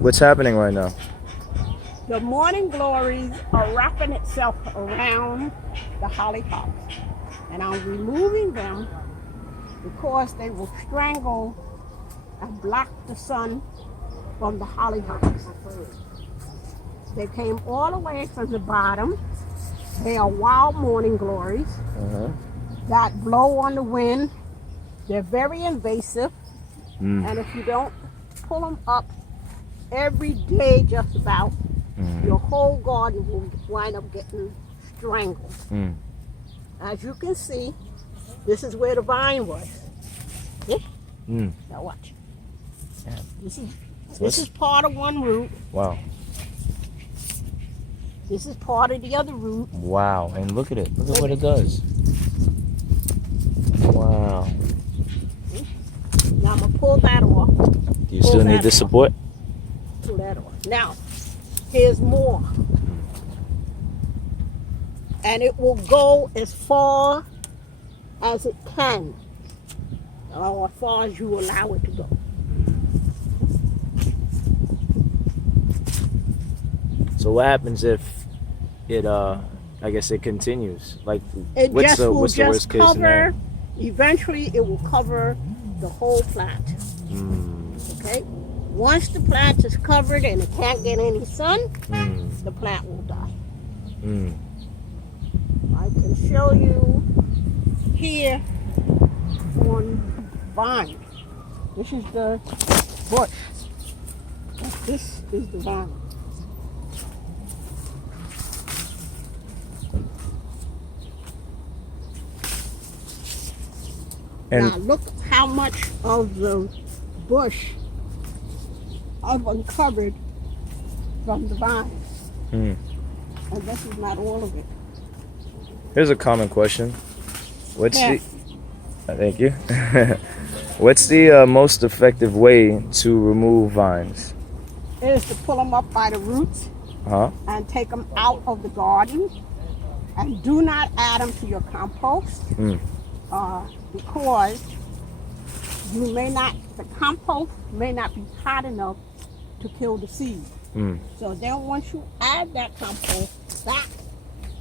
What's happening right now? The morning glories are wrapping itself around the hollyhocks, and I'm removing them because they will strangle and block the sun from the hollyhocks. They came all the way from the bottom. They are wild morning glories that blow on the wind. They're very invasive, and if you don't pull them up every day just about, your whole garden will wind up getting strangled. As you can see, this is where the vine was. Now watch. Yeah. This is part of one root. Wow. This is part of the other root. Wow. And look at it. Look at what it does. Wow. Now I'm going to pull that off. Do you still need the support? Pull that off. Now, here's more. And it will go as far as it can, or as far as you allow it to go. So what happens if it, I guess it continues? Like, It what's just the will worst just case cover, scenario? eventually it will cover the whole plant. Okay? Once the plant is covered and it can't get any sun, the plant will die. I can show you here on vine. This is the bush. This is the vine. And now look how much of the bush I've uncovered from the vines. And this is not all of it. here's a common question. What's thank you. What's the most effective way to remove vines? It is to pull them up by the roots and take them out of the garden. And do not add them to your compost because the compost may not be hot enough to kill the seed. So then once you add that compost back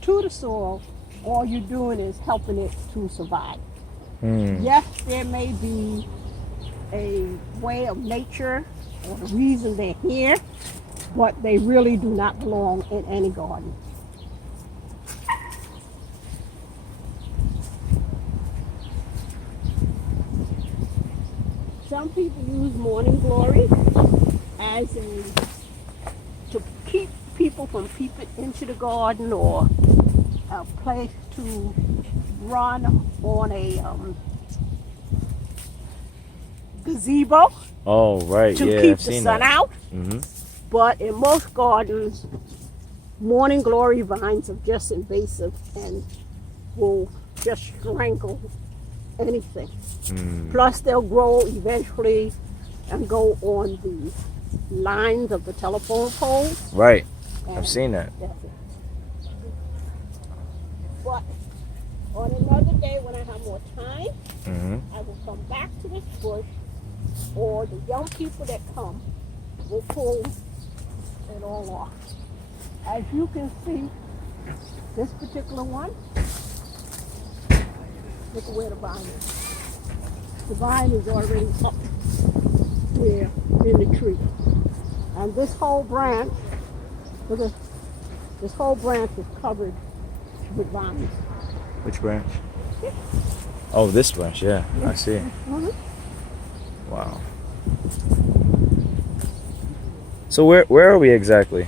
to the soil, all you're doing is helping it to survive. Yes, there may be a way of nature or the reason they're here, but they really do not belong in any garden. Some people use morning glory as to keep people from peeping into the garden, or a place to run on a gazebo. Oh, right. To Yeah, keep I've the seen sun that. out. But in most gardens, morning glory vines are just invasive and will just strangle anything. Plus they'll grow eventually and go on the lines of the telephone poles. Right. I've seen that. But on another day when I have more time, I will come back to this bush, or the young people that come will pull it all off. As you can see, this particular one, look at where the vine is. The vine is already up there in the tree. And this whole branch, look at this whole branch is covered with vines. Which branch? Oh, this branch, yeah. I see. Wow. So where are we exactly?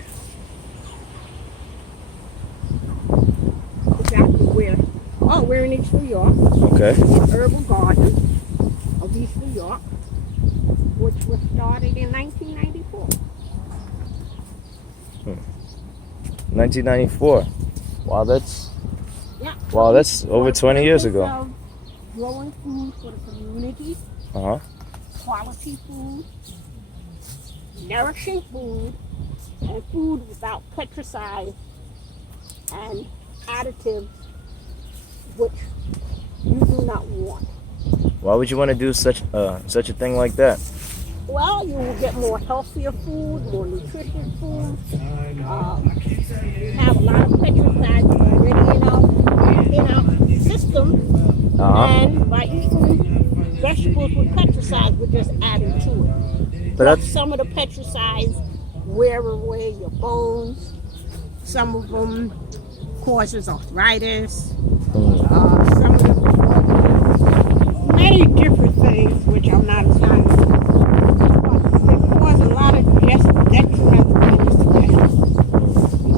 Exactly where? Oh, we're in East New York. Okay. Herbal Garden of East New York, which was started in 1994. 1994. Wow, that's Yeah. wow, that's over 20 years ago. Growing food for the community, quality food, nourishing food, and food without pesticides and additives, which you do not want. Why would you want to do such a thing like that? Well, you will get more healthier food, more nutritious food. We have a lot of pesticides already in our system, and by eating vegetables with pesticides, we're just adding to it. But Plus, some of the pesticides wear away your bones. Some of them causes arthritis. Some of them cause many different things, which I'm not a scientist. It causes a lot of detrimental things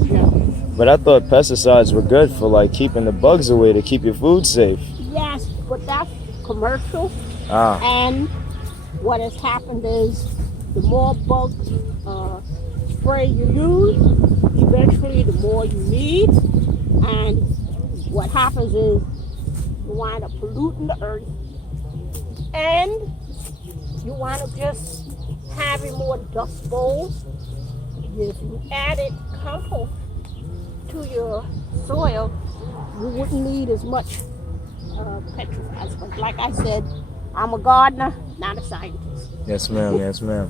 to yeah. But I thought pesticides were good for like keeping the bugs away to keep your food safe. Yes, but that's commercial. Ah. And what has happened is the more bug spray you use, eventually the more you need. And what happens is you wind up polluting the earth, and you wind up just having more dust bowls. If you added compost to your soil, you wouldn't need as much pesticides. But like I said, I'm a gardener, not a scientist. Yes, ma'am. Yes, ma'am.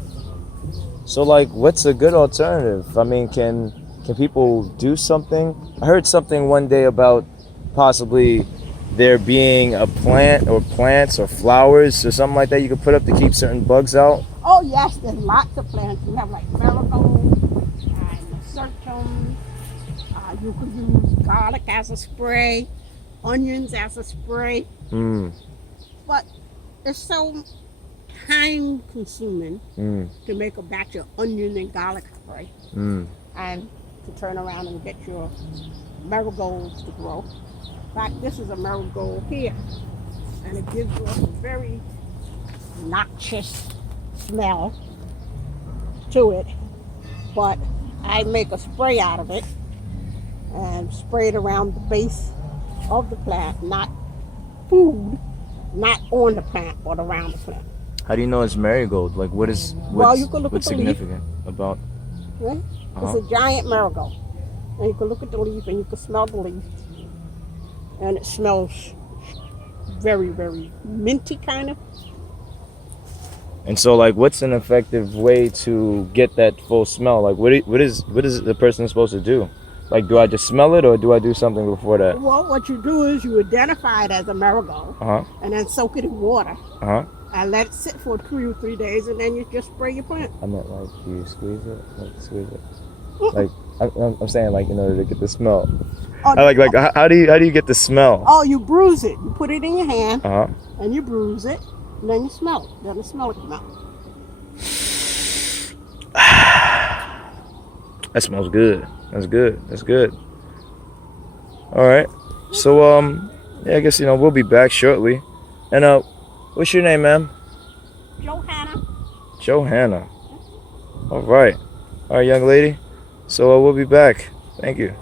So, like, what's a good alternative? I mean, can people do something? I heard something one day about possibly there being a plant or plants or flowers or something like that you could put up to keep certain bugs out. Oh yes, there's lots of plants. We have like marigold and nasturtium. You could use garlic as a spray, onions as a spray. But it's so time consuming to make a batch of onion and garlic spray and to turn around and get your marigolds to grow. In fact, this is a marigold here, and it gives off a very noxious smell to it. But I make a spray out of it and spray it around the base of the plant, not food, not on the plant, but around the plant. How do you know it's marigold? Like, what's you can look what's at the leaf. significant about? Right? It's a giant marigold. And you can look at the leaf and you can smell the leaf. And it smells very, very minty kind of. And so, like, what's an effective way to get that full smell? Like, what is the person supposed to do? Like, do I just smell it or do I do something before that? Well, what you do is you identify it as a marigold and then soak it in water and let it sit for 2 or 3 days, and then you just spray your plant. I meant, like, do you squeeze it? Like, squeeze it? Like, I'm saying, like, in order to get the smell. How do you get the smell? Oh, you bruise it. You put it in your hand and you bruise it, and then you smell it. Then the smell it come out. That smells good. That's good. That's good. All right. So, yeah, I guess, we'll be back shortly. And, what's your name, ma'am? Johanna. Johanna. All right. All right, young lady. So, we'll be back. Thank you.